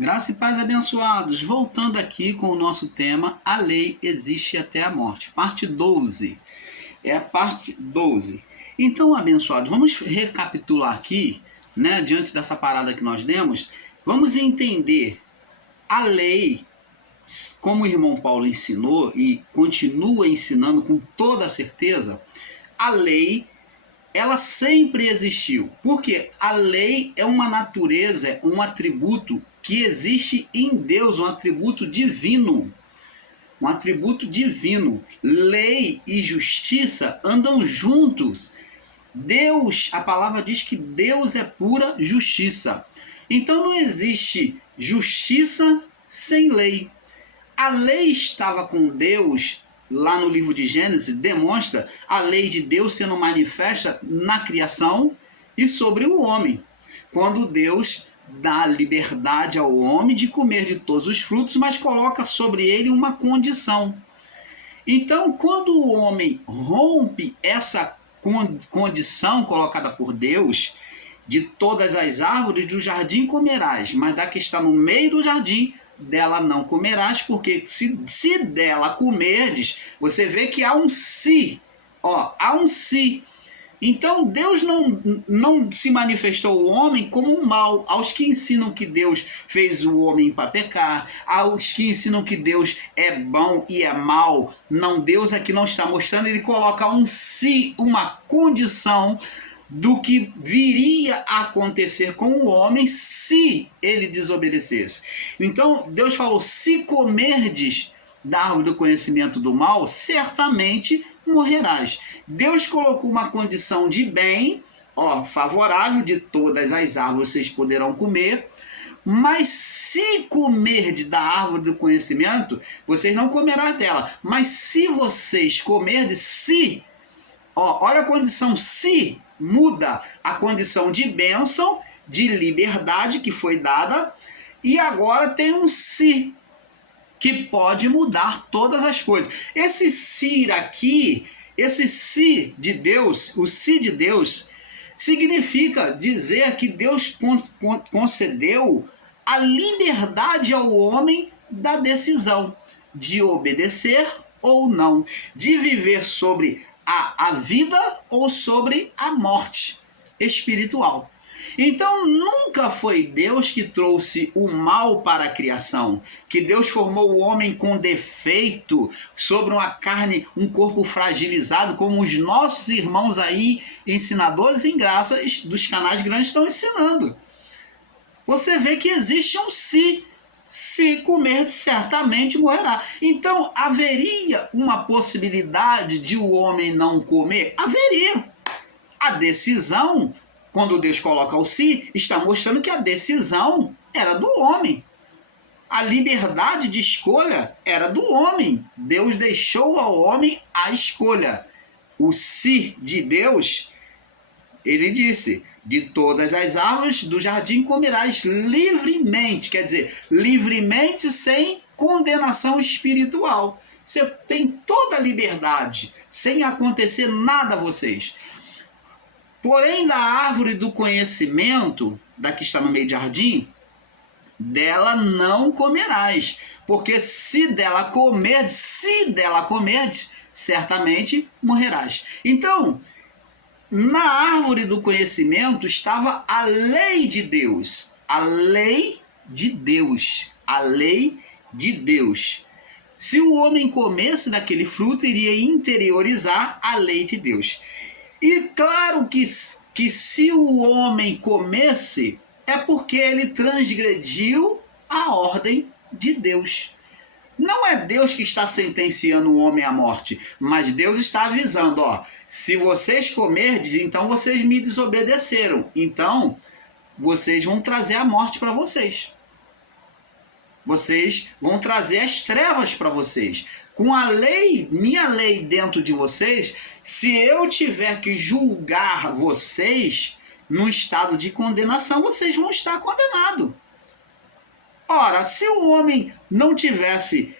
Graça e paz, abençoados. Voltando aqui com o nosso tema, a lei existe até a morte. Parte 12. É a parte 12. Então, abençoados, vamos recapitular aqui, né, diante dessa parada que nós demos, vamos entender a lei, como o irmão Paulo ensinou e continua ensinando com toda certeza. A lei, ela sempre existiu, porque a lei é uma natureza, um atributo que existe em Deus, um atributo divino. Um atributo divino. Lei e justiça andam juntos. Deus, a palavra diz que Deus é pura justiça. Então não existe justiça sem lei. A lei estava com Deus. Lá no livro de Gênesis, demonstra a lei de Deus sendo manifesta na criação e sobre o homem. Quando Deus dá liberdade ao homem de comer de todos os frutos, mas coloca sobre ele uma condição. Então, quando o homem rompe essa condição colocada por Deus, de todas as árvores do jardim comerás, mas da que está no meio do jardim, dela não comerás, porque se dela comerdes, você vê que há um se, há um se. Então Deus não se manifestou o homem como um mal. Aos que ensinam que Deus fez o homem para pecar, aos que ensinam que Deus é bom e é mal, não, Deus aqui não está mostrando, ele coloca um se, uma condição do que viria a acontecer com o homem se ele desobedecesse. Então Deus falou: se comerdes da árvore do conhecimento do mal, certamente morrerás. Deus colocou uma condição de bem, favorável, de todas as árvores vocês poderão comer, mas se comerdes da árvore do conhecimento, vocês não comerão dela. Mas se vocês comerdes, olha a condição, se muda a condição de bênção, de liberdade que foi dada, e agora tem um se, que pode mudar todas as coisas. Esse se aqui, esse se de Deus, o se de Deus, significa dizer que Deus concedeu a liberdade ao homem da decisão de obedecer ou não, de viver sobre a vida ou sobre a morte espiritual. Então nunca foi Deus que trouxe o mal para a criação, que Deus formou o homem com defeito, sobre uma carne, um corpo fragilizado, como os nossos irmãos aí, ensinadores em graça dos canais grandes estão ensinando. Você vê que existe um se comer, certamente morrerá. Então, haveria uma possibilidade de o homem não comer? Haveria. A decisão, quando Deus coloca o se, está mostrando que a decisão era do homem. A liberdade de escolha era do homem. Deus deixou ao homem a escolha. O se de Deus, ele disse: de todas as árvores do jardim comerás livremente. Quer dizer, livremente, sem condenação espiritual. Você tem toda a liberdade, sem acontecer nada a vocês. Porém, da árvore do conhecimento, da que está no meio do jardim, dela não comerás. Porque se dela comerdes, certamente morrerás. Então, na árvore do conhecimento estava a lei de Deus. A lei de Deus. A lei de Deus. Se o homem comesse daquele fruto, iria interiorizar a lei de Deus. E claro que se o homem comesse, é porque ele transgrediu a ordem de Deus. Não é Deus que está sentenciando o homem à morte, mas Deus está avisando: se vocês comerdes, então vocês me desobedeceram. Então, vocês vão trazer a morte para vocês. Vocês vão trazer as trevas para vocês. Com a lei, minha lei dentro de vocês, se eu tiver que julgar vocês num estado de condenação, vocês vão estar condenados. Ora, se o homem não tivesse,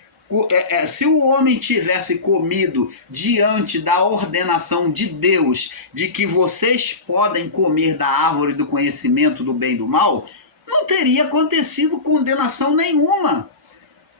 se o homem tivesse comido diante da ordenação de Deus, de que vocês podem comer da árvore do conhecimento do bem e do mal, não teria acontecido condenação nenhuma.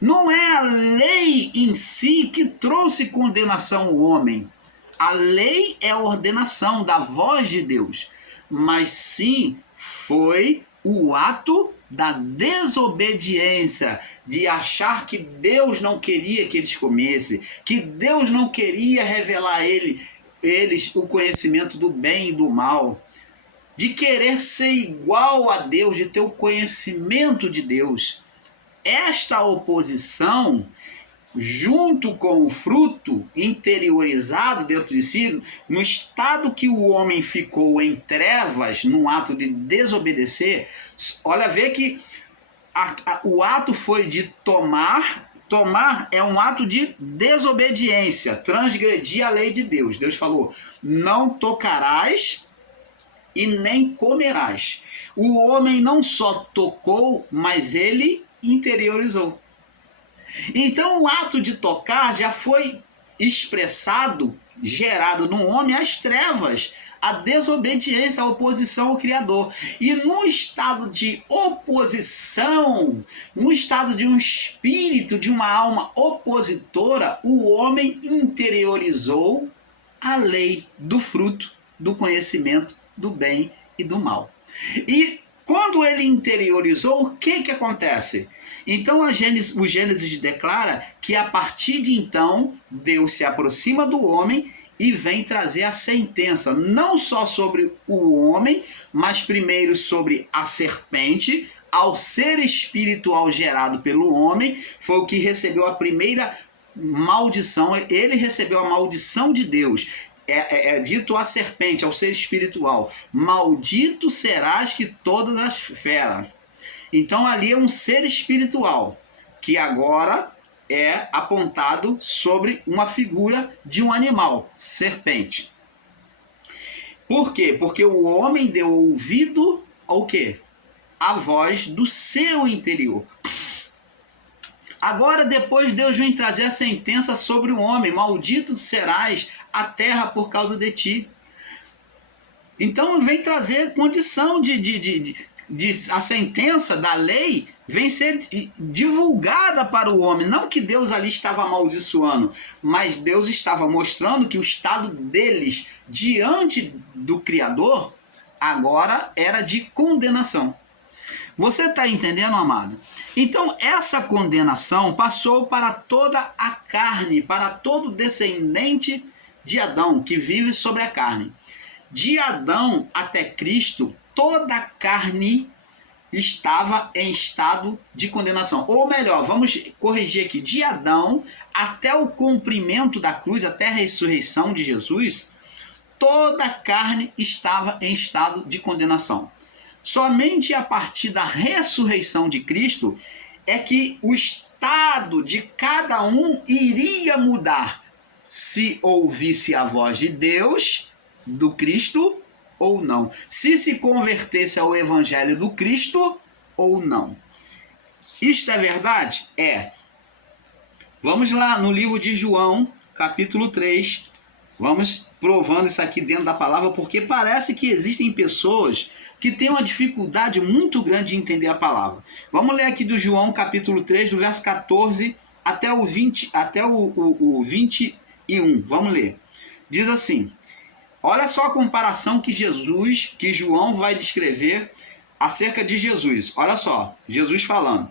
Não é a lei em si que trouxe condenação ao homem. A lei é a ordenação da voz de Deus, mas sim foi o ato da desobediência, de achar que Deus não queria que eles comessem, que Deus não queria revelar a eles o conhecimento do bem e do mal, de querer ser igual a Deus, de ter o conhecimento de Deus. Esta oposição, junto com o fruto interiorizado dentro de si, no estado que o homem ficou em trevas, no ato de desobedecer, olha, vê que o ato foi de tomar é um ato de desobediência, transgredir a lei de Deus. Deus falou, não tocarás e nem comerás. O homem não só tocou, mas ele interiorizou. Então o ato de tocar já foi expressado, gerado no homem as trevas, a desobediência, a oposição ao Criador. E no estado de oposição, no estado de um espírito, de uma alma opositora, o homem interiorizou a lei do fruto, do conhecimento do bem e do mal. E quando ele interiorizou, o que acontece? Então o Gênesis declara que a partir de então, Deus se aproxima do homem e vem trazer a sentença, não só sobre o homem, mas primeiro sobre a serpente, ao ser espiritual gerado pelo homem, foi o que recebeu a primeira maldição, ele recebeu a maldição de Deus. É dito à serpente, ao ser espiritual, maldito serás que todas as feras. Então ali é um ser espiritual, que agora é apontado sobre uma figura de um animal, serpente. Por quê? Porque o homem deu ouvido ao quê? A voz do seu interior. Agora depois Deus vem trazer a sentença sobre o homem, maldito serás a terra por causa de ti. Então vem trazer condição a sentença da lei vem ser divulgada para o homem. Não que Deus ali estava amaldiçoando, mas Deus estava mostrando que o estado deles diante do Criador agora era de condenação. Você está entendendo, amado? Então essa condenação passou para toda a carne, para todo descendente de Adão que vive sobre a carne. De Adão até Cristo, toda a carne estava em estado de condenação. Ou melhor, vamos corrigir aqui, de Adão até o cumprimento da cruz, até a ressurreição de Jesus, toda a carne estava em estado de condenação. Somente a partir da ressurreição de Cristo é que o estado de cada um iria mudar, se ouvisse a voz de Deus, do Cristo, ou não. Se convertesse ao Evangelho do Cristo ou não. Isto é verdade? É. Vamos lá no livro de João, capítulo 3. Vamos provando isso aqui dentro da palavra, porque parece que existem pessoas que têm uma dificuldade muito grande de entender a palavra. Vamos ler aqui do João, capítulo 3, do verso 14 até o 21. Vamos ler. Diz assim: olha só a comparação que João vai descrever acerca de Jesus. Olha só, Jesus falando.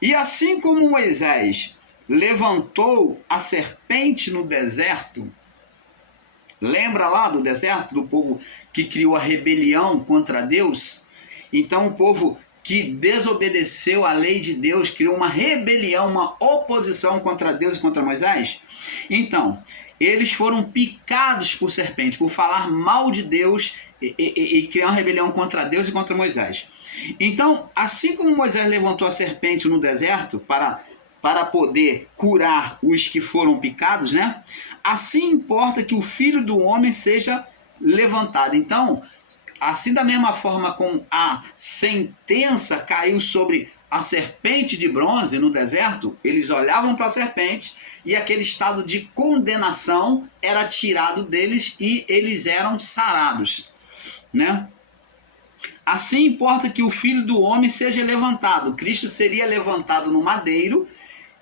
E assim como Moisés levantou a serpente no deserto, lembra lá do deserto, do povo que criou a rebelião contra Deus? Então o povo que desobedeceu a lei de Deus criou uma rebelião, uma oposição contra Deus e contra Moisés. Então, eles foram picados por serpente, por falar mal de Deus e criar uma rebelião contra Deus e contra Moisés. Então, assim como Moisés levantou a serpente no deserto para poder curar os que foram picados, né? Assim importa que o Filho do Homem seja levantado. Então, assim da mesma forma como a sentença caiu sobre a serpente de bronze no deserto, eles olhavam para a serpente e aquele estado de condenação era tirado deles e eles eram sarados, né? assim importa que o Filho do Homem seja levantado. Cristo seria levantado no madeiro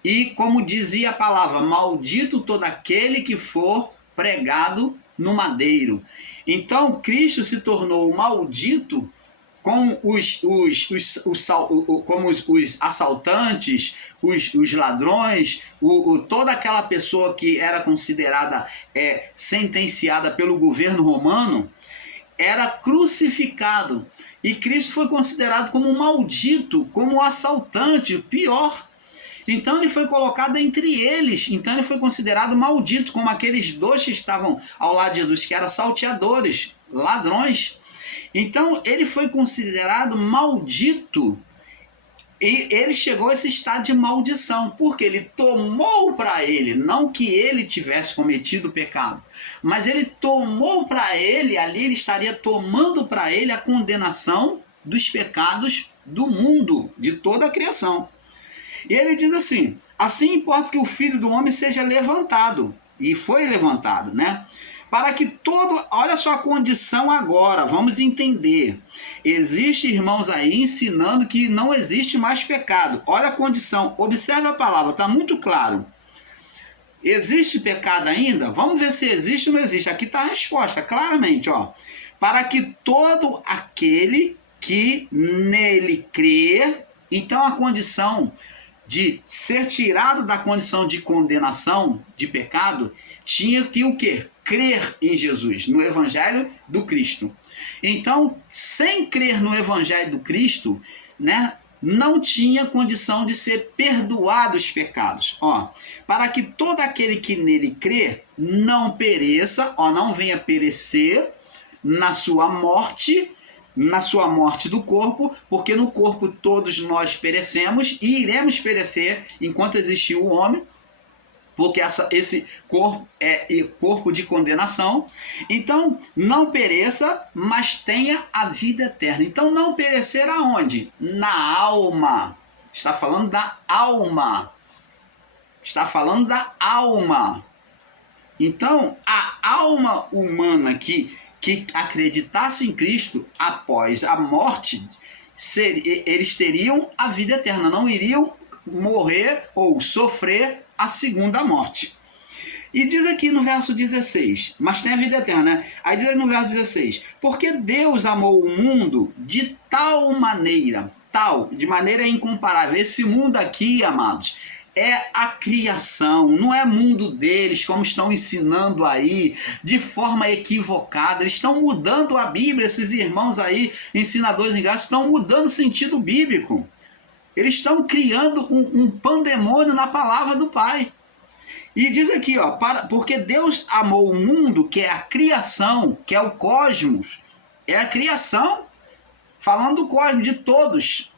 e, como dizia a palavra, maldito todo aquele que for pregado no madeiro. Então Cristo se tornou maldito como os assaltantes, os ladrões, toda aquela pessoa que era considerada sentenciada pelo governo romano, era crucificado. E Cristo foi considerado como maldito, como assaltante, pior. Então ele foi colocado entre eles. Então ele foi considerado maldito, como aqueles dois que estavam ao lado de Jesus, que eram salteadores, ladrões. Então ele foi considerado maldito. E ele chegou a esse estado de maldição, porque ele tomou para ele, não que ele tivesse cometido pecado, mas ele tomou para ele, ali ele estaria tomando para ele a condenação dos pecados do mundo, de toda a criação. E ele diz assim: assim importa que o Filho do Homem seja levantado, e foi levantado, né? Para que todo... Olha só a condição agora, vamos entender. Existe irmãos aí ensinando que não existe mais pecado. Olha a condição, observe a palavra, está muito claro. Existe pecado ainda? Vamos ver se existe ou não existe. Aqui está a resposta, claramente, ó. Para que todo aquele que nele crer... Então a condição de ser tirado da condição de condenação, de pecado, tinha que o quê? Crer em Jesus, no Evangelho do Cristo. Então, sem crer no Evangelho do Cristo, né, não tinha condição de ser perdoado os pecados. Ó, para que todo aquele que nele crer não pereça, ó, não venha perecer na sua morte do corpo, porque no corpo todos nós perecemos e iremos perecer enquanto existir o homem, porque esse corpo é corpo de condenação. Então, não pereça, mas tenha a vida eterna. Então, não perecer aonde? Na alma. Está falando da alma. Está falando da alma. Então, a alma humana que acreditasse em Cristo após a morte, eles teriam a vida eterna, não iriam morrer ou sofrer a segunda morte. E diz aqui no verso 16, mas tem a vida eterna, né? Aí diz aí no verso 16, porque Deus amou o mundo de tal maneira, de maneira incomparável. Esse mundo aqui, amados, é a criação, não é mundo deles, como estão ensinando aí, de forma equivocada. Eles estão mudando a Bíblia, esses irmãos aí, ensinadores em graça, estão mudando o sentido bíblico. Eles estão criando um pandemônio na palavra do Pai. E diz aqui, ó, porque Deus amou o mundo, que é a criação, que é o cosmos, é a criação, falando do cosmos, de todos,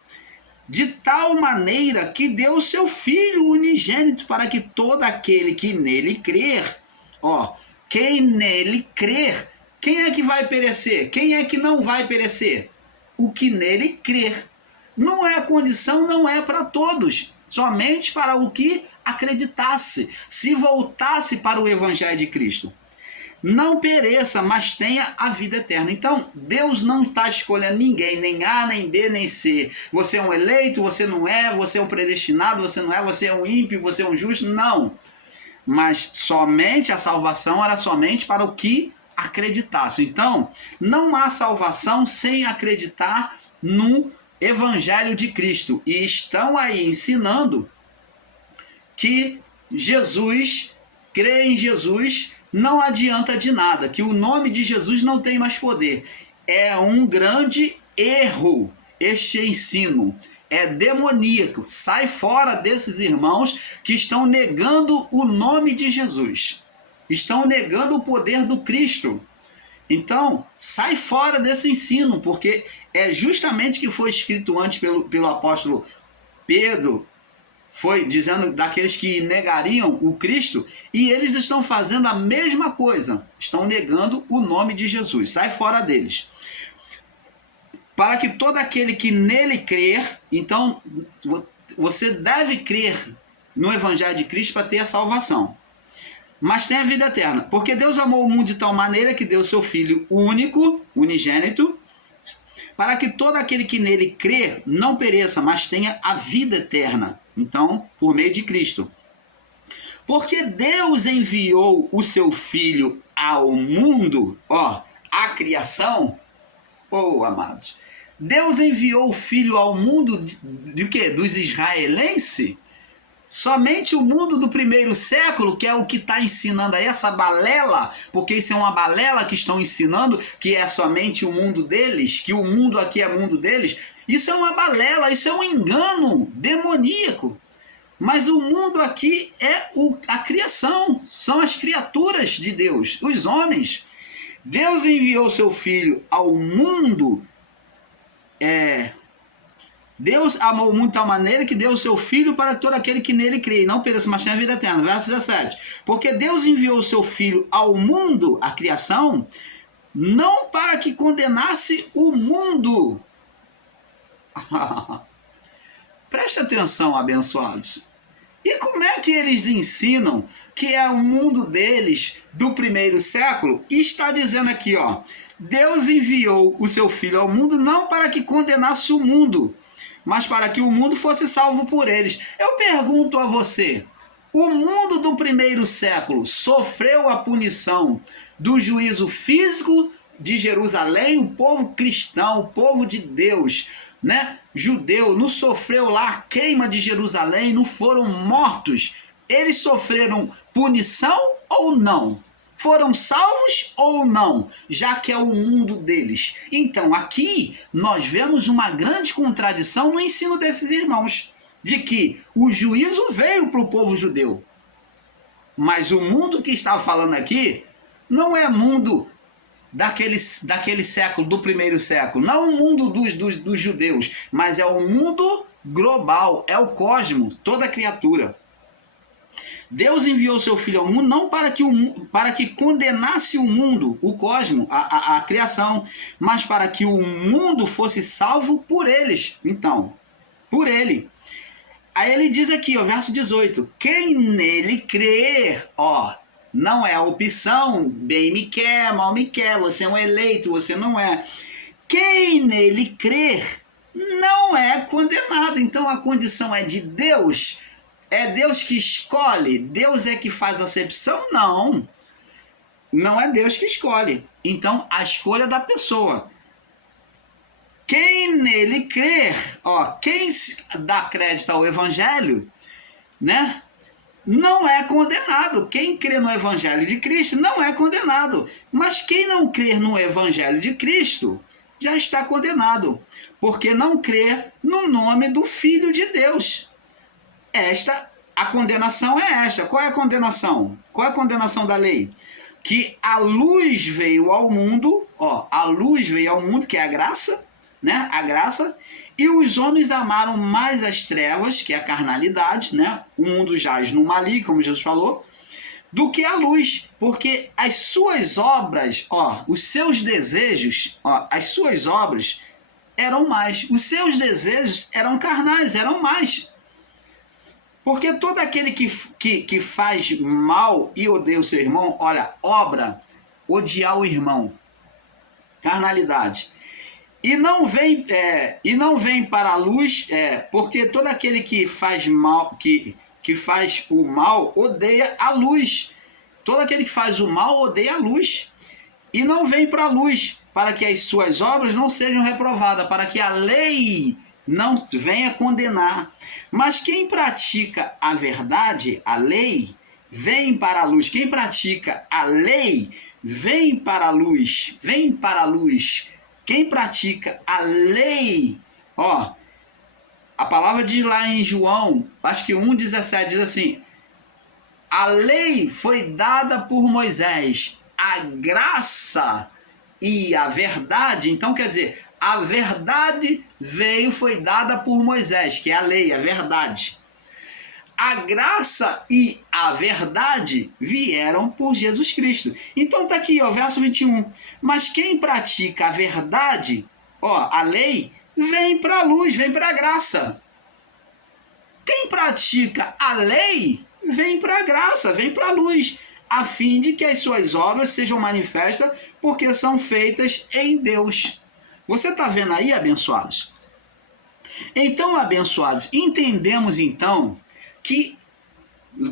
de tal maneira que deu o seu Filho unigênito, para que todo aquele que nele crer, ó, quem nele crer, quem é que vai perecer? Quem é que não vai perecer? O que nele crer. Não é condição, não é para todos, somente para o que acreditasse, se voltasse para o Evangelho de Cristo. Não pereça, mas tenha a vida eterna. Então, Deus não está escolhendo ninguém, nem A, nem B, nem C. Você é um eleito, você não é, você é um predestinado, você não é, você é um ímpio, você é um justo. Não. Mas somente a salvação era somente para o que acreditasse. Então, não há salvação sem acreditar no Evangelho de Cristo. E estão aí ensinando que crer em Jesus não adianta de nada, que o nome de Jesus não tem mais poder. É um grande erro este ensino. É demoníaco. Sai fora desses irmãos que estão negando o nome de Jesus. Estão negando o poder do Cristo. Então, sai fora desse ensino, porque é justamente o que foi escrito antes pelo apóstolo Pedro, foi dizendo daqueles que negariam o Cristo, e eles estão fazendo a mesma coisa, estão negando o nome de Jesus. Sai fora deles. Para que todo aquele que nele crer, então você deve crer no Evangelho de Cristo para ter a salvação. Mas tem a vida eterna, porque Deus amou o mundo de tal maneira que deu o seu Filho único, unigênito, para que todo aquele que nele crê não pereça, mas tenha a vida eterna. Então, por meio de Cristo. Porque Deus enviou o seu Filho ao mundo, a criação, amados, Deus enviou o Filho ao mundo de quê? Dos israelenses? Somente o mundo do primeiro século, que é o que está ensinando aí essa balela, porque isso é uma balela que estão ensinando, que é somente o mundo deles, que o mundo aqui é mundo deles. Isso é uma balela, isso é um engano demoníaco. Mas o mundo aqui é a criação, são as criaturas de Deus, os homens. Deus enviou seu Filho ao mundo. Deus amou muito de tal maneira que deu o seu Filho para todo aquele que nele crê, e não pereça, mas tenha a vida eterna. Verso 17. Porque Deus enviou o seu Filho ao mundo, a criação, não para que condenasse o mundo. Preste atenção, abençoados. E como é que eles ensinam que é o mundo deles do primeiro século? E está dizendo aqui, Deus enviou o seu Filho ao mundo não para que condenasse o mundo, mas para que o mundo fosse salvo por eles. Eu pergunto a você, o mundo do primeiro século sofreu a punição do juízo físico de Jerusalém? O povo cristão, o povo de Deus, judeu, não sofreu lá a queima de Jerusalém, não foram mortos? Eles sofreram punição ou não? Foram salvos ou não? Já que é o mundo deles. Então aqui nós vemos uma grande contradição no ensino desses irmãos, de que o juízo veio para o povo judeu, mas o mundo que está falando aqui não é mundo daquele século, do primeiro século, não o mundo dos judeus, mas é o mundo global, é o cosmos, toda criatura. Deus enviou seu Filho ao mundo não para que condenasse o mundo, o cosmos, a criação, mas para que o mundo fosse salvo por eles. Então, por ele. Aí ele diz aqui, verso 18, quem nele crer, não é a opção, bem me quer, mal me quer, você é um eleito, você não é. Quem nele crer não é condenado. Então a condição é de Deus. É Deus que escolhe? Deus é que faz a acepção? Não. Não é Deus que escolhe. Então a escolha da pessoa. Quem nele crer, quem dá crédito ao Evangelho, não é condenado. Quem crê no Evangelho de Cristo não é condenado. Mas quem não crer no Evangelho de Cristo já está condenado, porque não crê no nome do Filho de Deus. A condenação é esta. Qual é a condenação? Qual é a condenação da lei? Que a luz veio ao mundo, a luz veio ao mundo, que é a graça, a graça, e os homens amaram mais as trevas, que é a carnalidade, o mundo jaz no maligno, como Jesus falou, do que a luz, porque as suas obras, os seus desejos, as suas obras eram mais, os seus desejos eram carnais, eram mais. Porque todo aquele que faz mal e odeia o seu irmão, obra, odiar o irmão, carnalidade. E não vem para a luz, porque todo aquele que faz mal, que faz o mal, odeia a luz. Todo aquele que faz o mal odeia a luz. E não vem para a luz, para que as suas obras não sejam reprovadas, para que a lei não venha condenar. Mas quem pratica a verdade, a lei, vem para a luz. Quem pratica a lei, vem para a luz. Vem para a luz. Quem pratica a lei, a palavra diz lá em João, acho que 1,17, diz assim: a lei foi dada por Moisés, a graça e a verdade. Então quer dizer, a verdade foi dada por Moisés, que é a lei, a verdade. A graça e a verdade vieram por Jesus Cristo. Então está aqui, verso 21. Mas quem pratica a verdade, a lei, vem para a luz, vem para a graça. Quem pratica a lei, vem para a graça, vem para a luz, a fim de que as suas obras sejam manifestas, porque são feitas em Deus. Você está vendo aí, abençoados? Então, abençoados, entendemos então que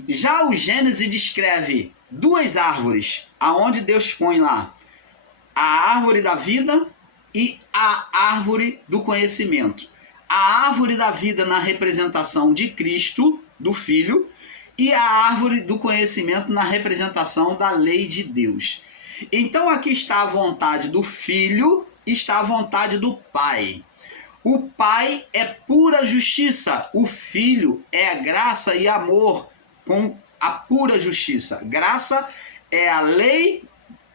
já o Gênesis descreve duas árvores, aonde Deus põe lá a árvore da vida e a árvore do conhecimento. A árvore da vida na representação de Cristo, do Filho, e a árvore do conhecimento na representação da lei de Deus. Então aqui está a vontade do Filho, está a vontade do Pai. O Pai é pura justiça, o Filho é graça e amor com a pura justiça. Graça é a lei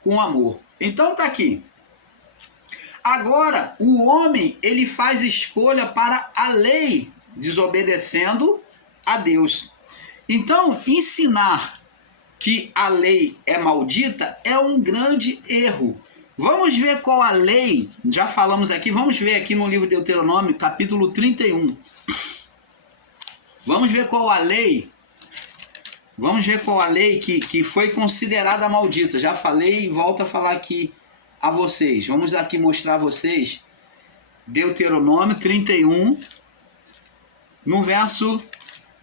com amor. Então tá aqui. Agora, o homem, ele faz escolha para a lei, desobedecendo a Deus. Então, ensinar que a lei é maldita é um grande erro. Vamos ver qual a lei, já falamos aqui, vamos ver aqui no livro de Deuteronômio, capítulo 31. Vamos ver qual a lei, que foi considerada maldita. Já falei e volto a falar aqui a vocês. Vamos aqui mostrar a vocês Deuteronômio 31, no verso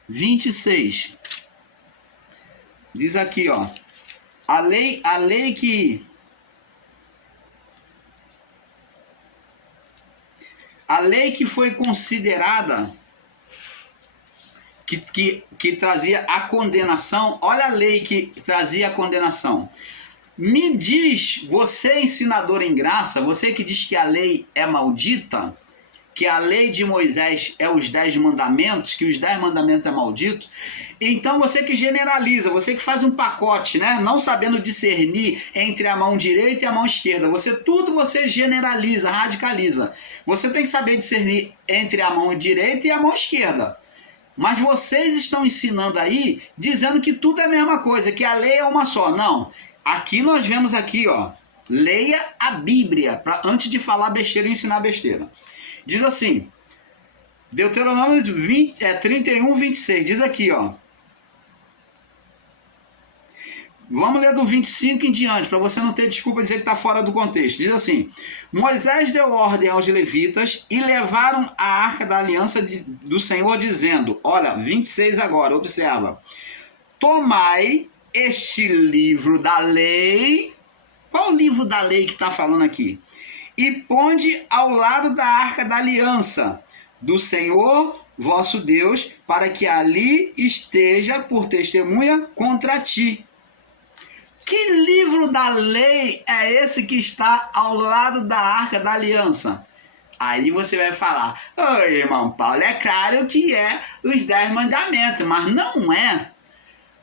26. Diz aqui, ó, a lei que foi considerada, que trazia a condenação, olha a lei que trazia a condenação. Me diz, você ensinador em graça, você que diz que a lei é maldita, que a lei de Moisés é os 10 mandamentos, que os 10 mandamentos é maldito, então você que generaliza, você que faz um pacote, né? Não sabendo discernir entre a mão direita e a mão esquerda, você generaliza, radicaliza. Você tem que saber discernir entre a mão direita e a mão esquerda. Mas vocês estão ensinando aí, dizendo que tudo é a mesma coisa, que a lei é uma só. Não, aqui nós vemos aqui, ó, leia a Bíblia, antes de falar besteira e ensinar besteira. Diz assim, Deuteronômio 31, 26, diz aqui, ó. Vamos ler do 25 em diante, para você não ter desculpa de dizer que está fora do contexto. Diz assim, Moisés deu ordem aos levitas e levaram a arca da aliança do Senhor, dizendo, olha, 26 agora, observa. Tomai este livro da lei. Qual o livro da lei que está falando aqui? E ponde ao lado da arca da aliança do Senhor vosso Deus, para que ali esteja por testemunha contra ti. Que livro da lei é esse que está ao lado da arca da aliança? Aí você vai falar, oi, irmão Paulo, é claro que é os 10 mandamentos, mas não é.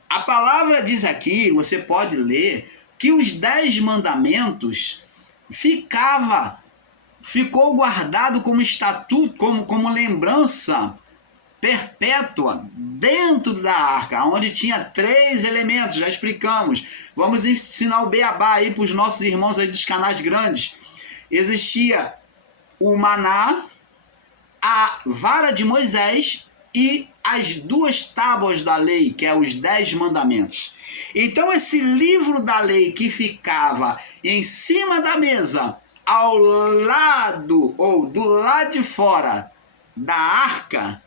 A palavra diz aqui, você pode ler, que os 10 mandamentos ficou guardado como estatuto, como lembrança perpétua dentro da arca, onde tinha 3 elementos, já explicamos. Vamos ensinar o beabá aí para os nossos irmãos aí dos canais grandes. Existia o maná, a vara de Moisés e as 2 tábuas da lei, que é os 10 mandamentos. Então esse livro da lei que ficava em cima da mesa, ao lado ou do lado de fora da arca,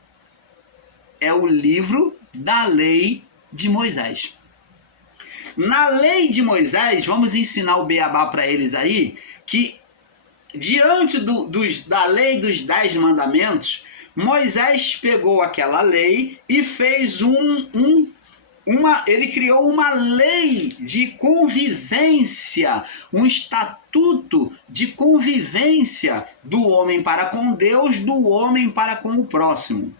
é o livro da lei de Moisés. Na lei de Moisés, vamos ensinar o beabá para eles aí, que diante da lei dos 10 mandamentos, Moisés pegou aquela lei e fez ele criou uma lei de convivência, um estatuto de convivência do homem para com Deus, do homem para com o próximo.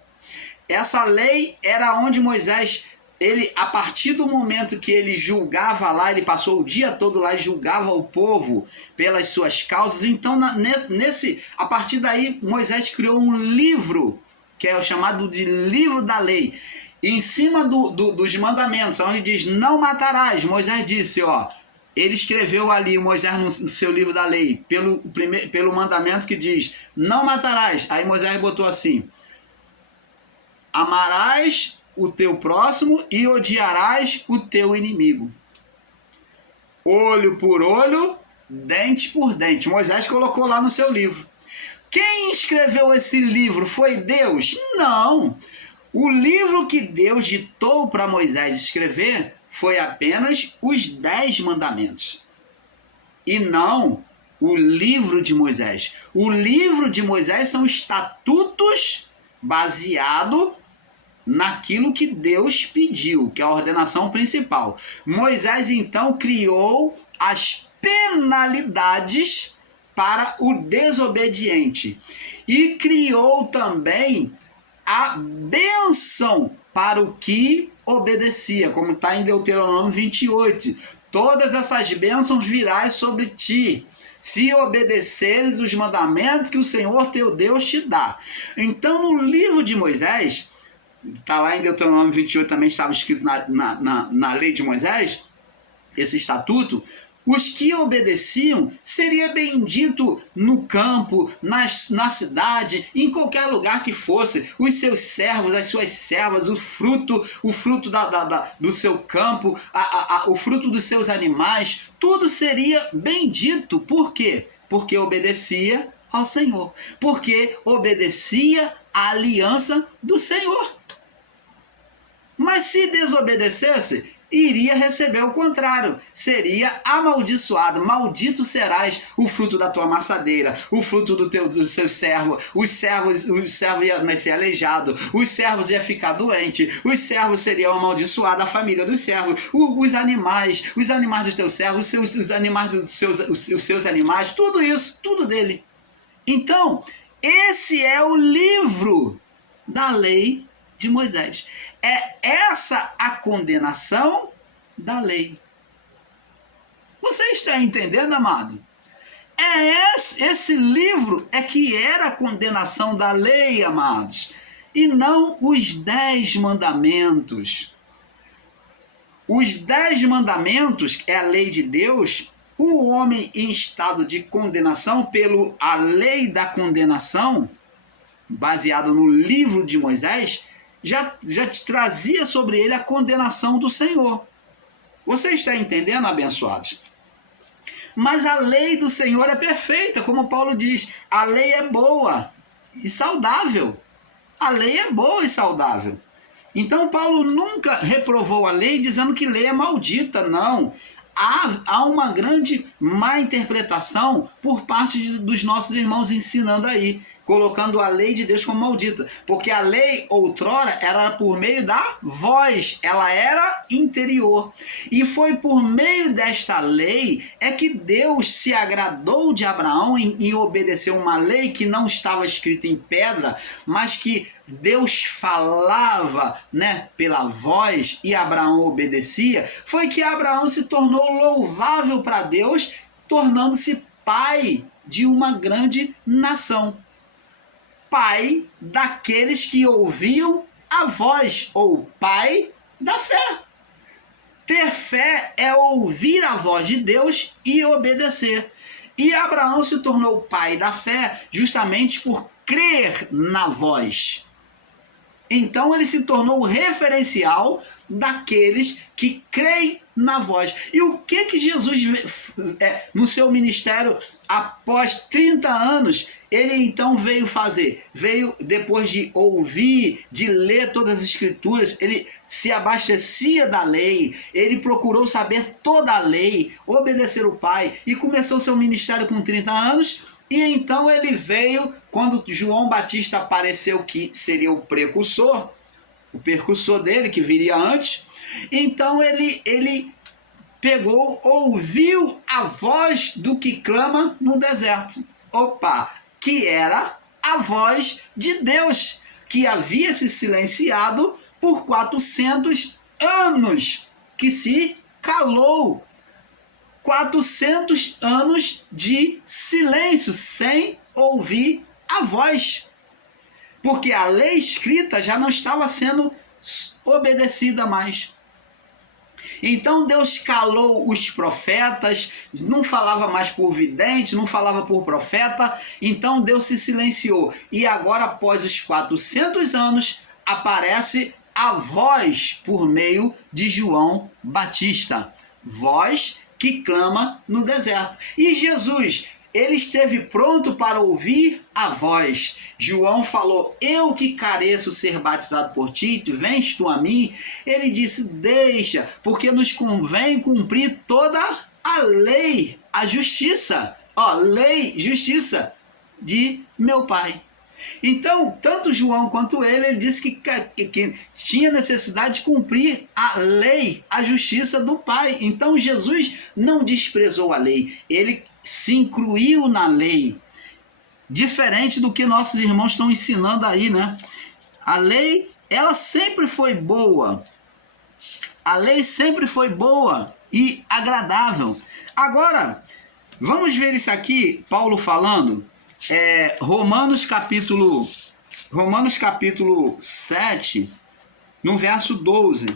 Essa lei era onde Moisés, a partir do momento que ele julgava lá, ele passou o dia todo lá e julgava o povo pelas suas causas. Então, a partir daí, Moisés criou um livro, que é o chamado de livro da lei, em cima dos mandamentos, onde diz, não matarás. Moisés disse, ó, ele escreveu ali, Moisés no seu livro da lei, pelo mandamento que diz, não matarás. Aí Moisés botou assim, amarás o teu próximo e odiarás o teu inimigo. Olho por olho, dente por dente. Moisés colocou lá no seu livro. Quem escreveu esse livro? Foi Deus? Não. O livro que Deus ditou para Moisés escrever foi apenas os 10 mandamentos. E não o livro de Moisés. O livro de Moisés são estatutos baseados naquilo que Deus pediu, que é a ordenação principal. Moisés então criou as penalidades para o desobediente e criou também a bênção para o que obedecia, como está em Deuteronômio 28. Todas essas bênçãos virás sobre ti, se obedeceres os mandamentos que o Senhor teu Deus te dá. Então, no livro de Moisés, está lá em Deuteronômio 28, também estava escrito na lei de Moisés, esse estatuto. Os que obedeciam seria bendito no campo, na cidade, em qualquer lugar que fosse. Os seus servos, as suas servas, o fruto do seu campo, o fruto dos seus animais, tudo seria bendito. Por quê? Porque obedecia ao Senhor. Porque obedecia à aliança do Senhor. Mas se desobedecesse, iria receber o contrário, seria amaldiçoado. Maldito serás o fruto da tua amassadeira, o fruto do seu servo. Os servos iam nascer aleijado, os servos iam ficar doentes, os servos seriam amaldiçoados, a família dos servos, os animais dos teus servos, os animais os seus animais, tudo isso, tudo dele. Então, esse é o livro da lei de Moisés. É essa a condenação da lei. Você está entendendo, amado? Esse livro é que era a condenação da lei, amados, e não os 10 mandamentos. Os 10 mandamentos é a lei de Deus. O homem em estado de condenação a lei da condenação, baseado no livro de Moisés, já te trazia sobre ele a condenação do Senhor. Você está entendendo, abençoados? Mas a lei do Senhor é perfeita, como Paulo diz. A lei é boa e saudável. A lei é boa e saudável. Então Paulo nunca reprovou a lei dizendo que lei é maldita, não. Há uma grande má interpretação por parte dos nossos irmãos ensinando aí, colocando a lei de Deus como maldita, porque a lei outrora era por meio da voz, ela era interior, e foi por meio desta lei é que Deus se agradou de Abraão em obedecer uma lei que não estava escrita em pedra, mas que Deus falava, né, pela voz, e Abraão obedecia. Foi que Abraão se tornou louvável para Deus, tornando-se pai de uma grande nação. Pai daqueles que ouviam a voz, ou pai da fé. Ter fé é ouvir a voz de Deus e obedecer. E Abraão se tornou pai da fé justamente por crer na voz. Então ele se tornou o referencial daqueles que creem na voz. E o que Jesus, no seu ministério, após 30 anos, ele então veio fazer? Veio, depois de ouvir, de ler todas as escrituras, ele se abastecia da lei, ele procurou saber toda a lei, obedecer o Pai, e começou seu ministério com 30 anos, e então ele veio, quando João Batista apareceu, que seria o precursor dele, que viria antes. Então ele pegou, ouviu a voz do que clama no deserto. Opa, que era a voz de Deus, que havia se silenciado por 400 anos, que se calou. 400 anos de silêncio, sem ouvir a voz. Porque a lei escrita já não estava sendo obedecida mais. Então Deus calou os profetas, não falava mais por vidente, não falava por profeta, então Deus se silenciou. E agora, após os 400 anos, aparece a voz por meio de João Batista. Voz que clama no deserto. E Jesus, ele esteve pronto para ouvir a voz. João falou, eu que careço ser batizado por ti, vens tu a mim? Ele disse, deixa, porque nos convém cumprir toda a lei, a justiça. Ó, lei, justiça de meu Pai. Então, tanto João quanto ele disse que tinha necessidade de cumprir a lei, a justiça do Pai. Então, Jesus não desprezou a lei, ele se incluiu na lei. Diferente do que nossos irmãos estão ensinando aí, né? A lei, ela sempre foi boa. A lei sempre foi boa e agradável. Agora, vamos ver isso aqui, Paulo falando. Romanos capítulo 7, no verso 12.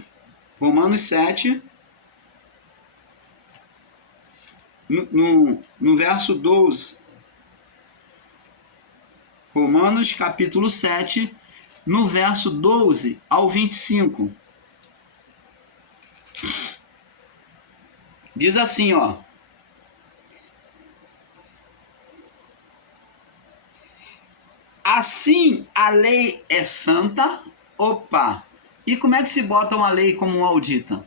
Romanos 7, no verso 12. Romanos capítulo 7, no verso 12 ao 25. Diz assim, ó. Assim a lei é santa. Opa! E como é que se bota uma lei como maldita?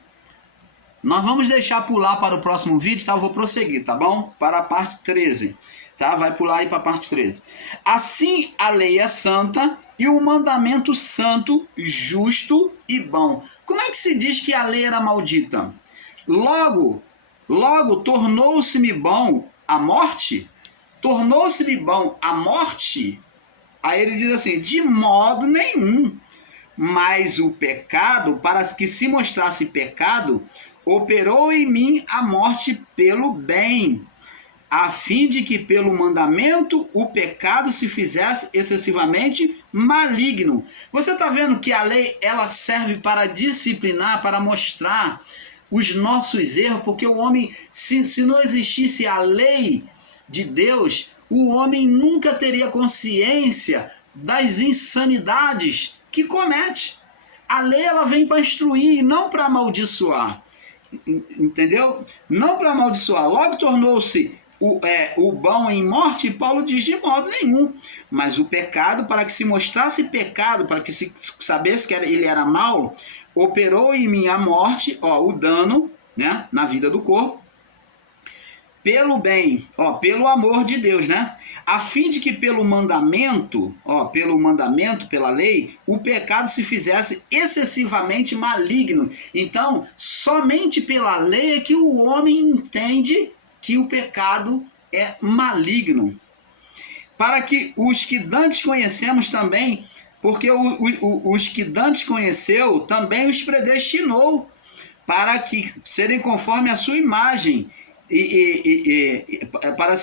Nós vamos deixar pular para o próximo vídeo, tá? Eu vou prosseguir, tá bom? Para a parte 13, tá? Vai pular aí para a parte 13. Assim a lei é santa e o mandamento santo, justo e bom. Como é que se diz que a lei era maldita? Logo, tornou-se-me bom a morte? Tornou-se-me bom a morte? Aí ele diz assim, de modo nenhum. Mas o pecado, para que se mostrasse pecado, operou em mim a morte pelo bem, a fim de que pelo mandamento o pecado se fizesse excessivamente maligno. Você está vendo que a lei ela serve para disciplinar, para mostrar os nossos erros, porque o homem, se não existisse a lei de Deus, o homem nunca teria consciência das insanidades que comete. A lei ela vem para instruir e não para amaldiçoar. Entendeu? Não para amaldiçoar. Logo tornou-se o bom em morte, e Paulo diz de modo nenhum. Mas o pecado, para que se mostrasse pecado, para que se sabesse que ele era mau, operou em mim a morte, ó, o dano, né, na vida do corpo, pelo bem, ó, pelo amor de Deus, né? A fim de que pelo mandamento, pela lei, o pecado se fizesse excessivamente maligno. Então, somente pela lei é que o homem entende que o pecado é maligno. Para que os que dantes conhecemos também, porque os que dantes conheceu, também os predestinou, para que serem conforme a sua imagem, para